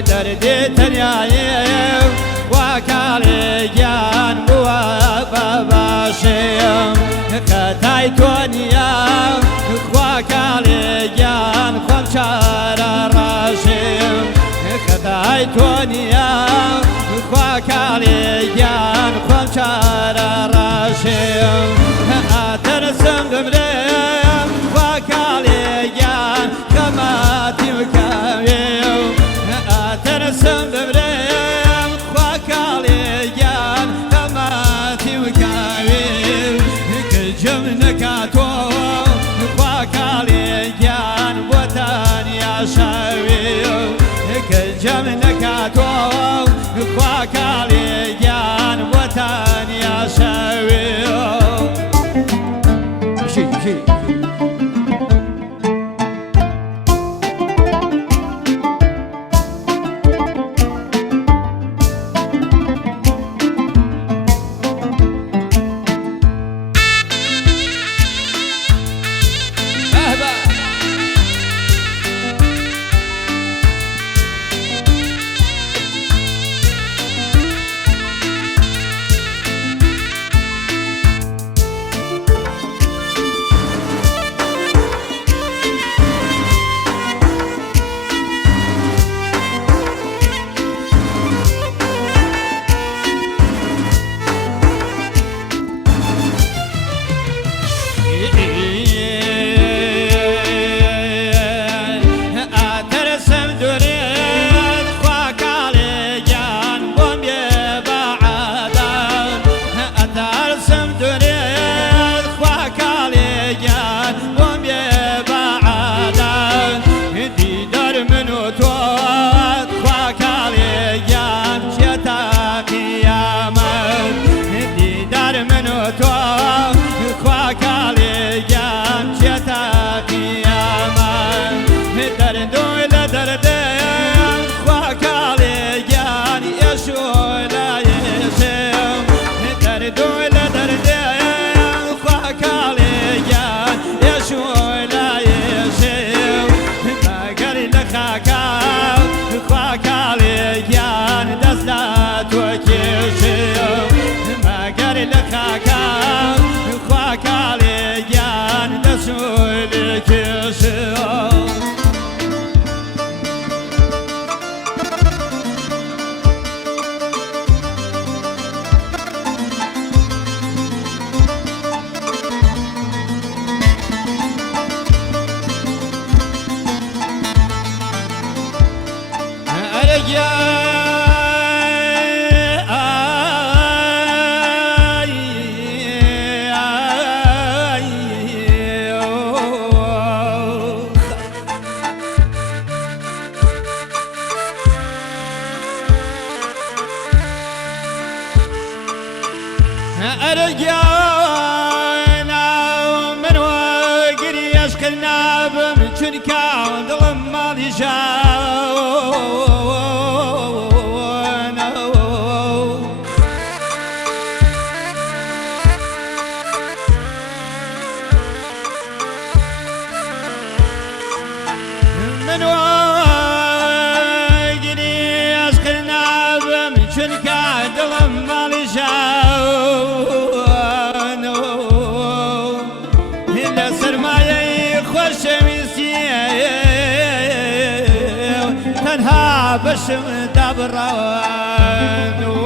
دردي تنيايم وكاليان بواباشيم كتاي تونيام وكاليان خمشار راشيم كتاي تونيام وكاليان خمشار راشيم أترسم دمريم وكاليان كماتي وكاويم أترسم دمريم وكاليان كماتي وكاويم كجمنك أتوم وكاليان وطن يا شاويم كجمنك أتوم وكاليان وطن يا شاويم شي أرجعنا من وقري أشكلنا بمشنكا ظلم ما لجاونا من وقري أشكلنا بمشنكا ظلم ما لجاونا إلا سرمايا خوش تنها بشم دبرانو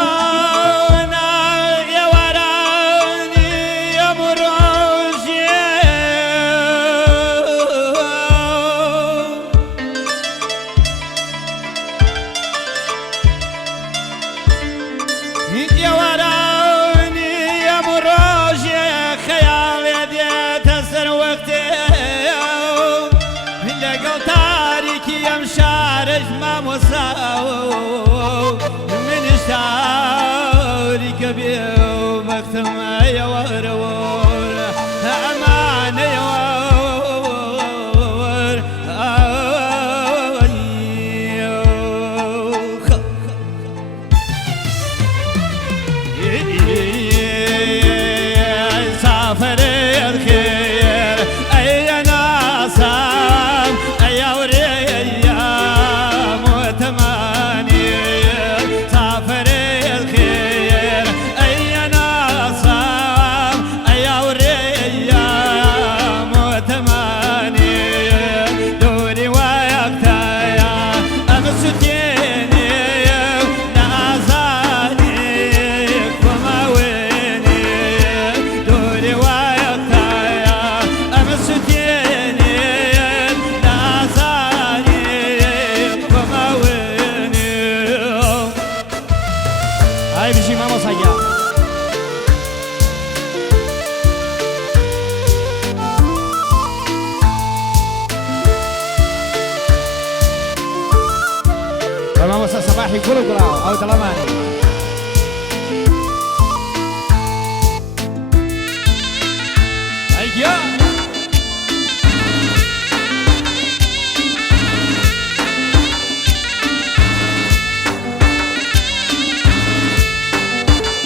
أرجعنا يا وراني يا مروجي يا وراني يا مروجي خيال يدي تسر وقتي اللي قل تاريكي يا مشارج ما مساو من شاري كبير ومختم يا ورور أمان يا ور صاحي كله قراء أو دلماني أيوه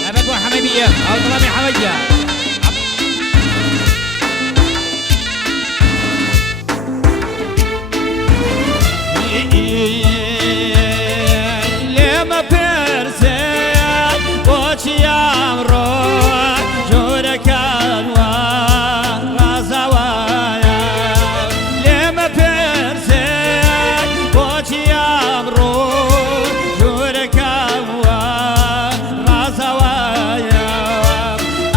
أبد وحميدية أو دلماني حميدية لما برزان وشي أمرو جورك أنوار رازوايا لما برزان وشي أمرو جورك أنوار رازوايا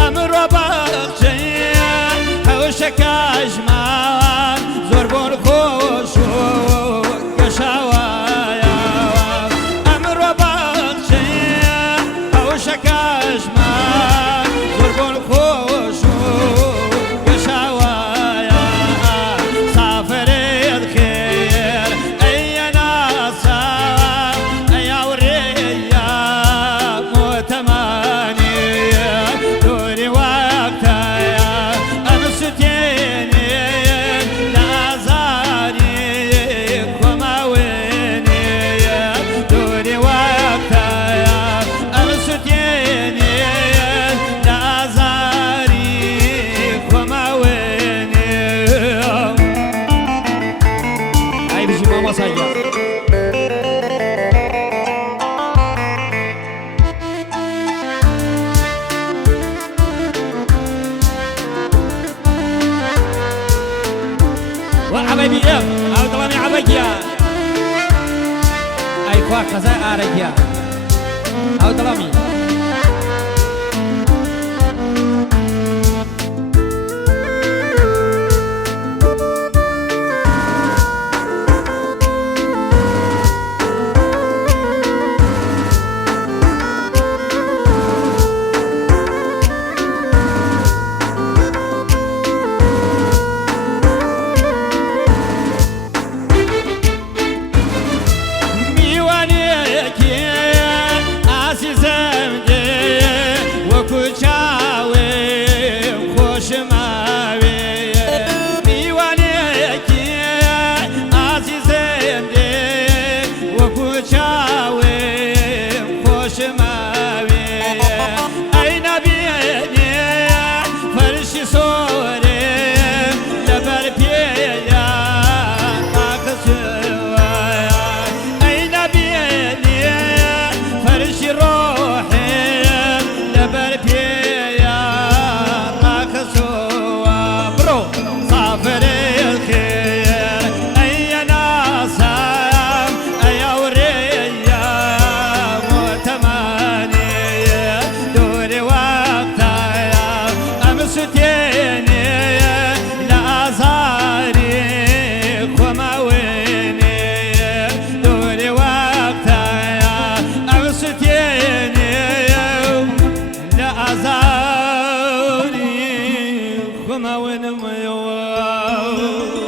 أمرو بخشي حوشك أجمال زربون خوشو وحبيبي أو طلعني عبيكيا أي كواك خزاء آريكيا أو طلعني أزاري خما وين ما يوال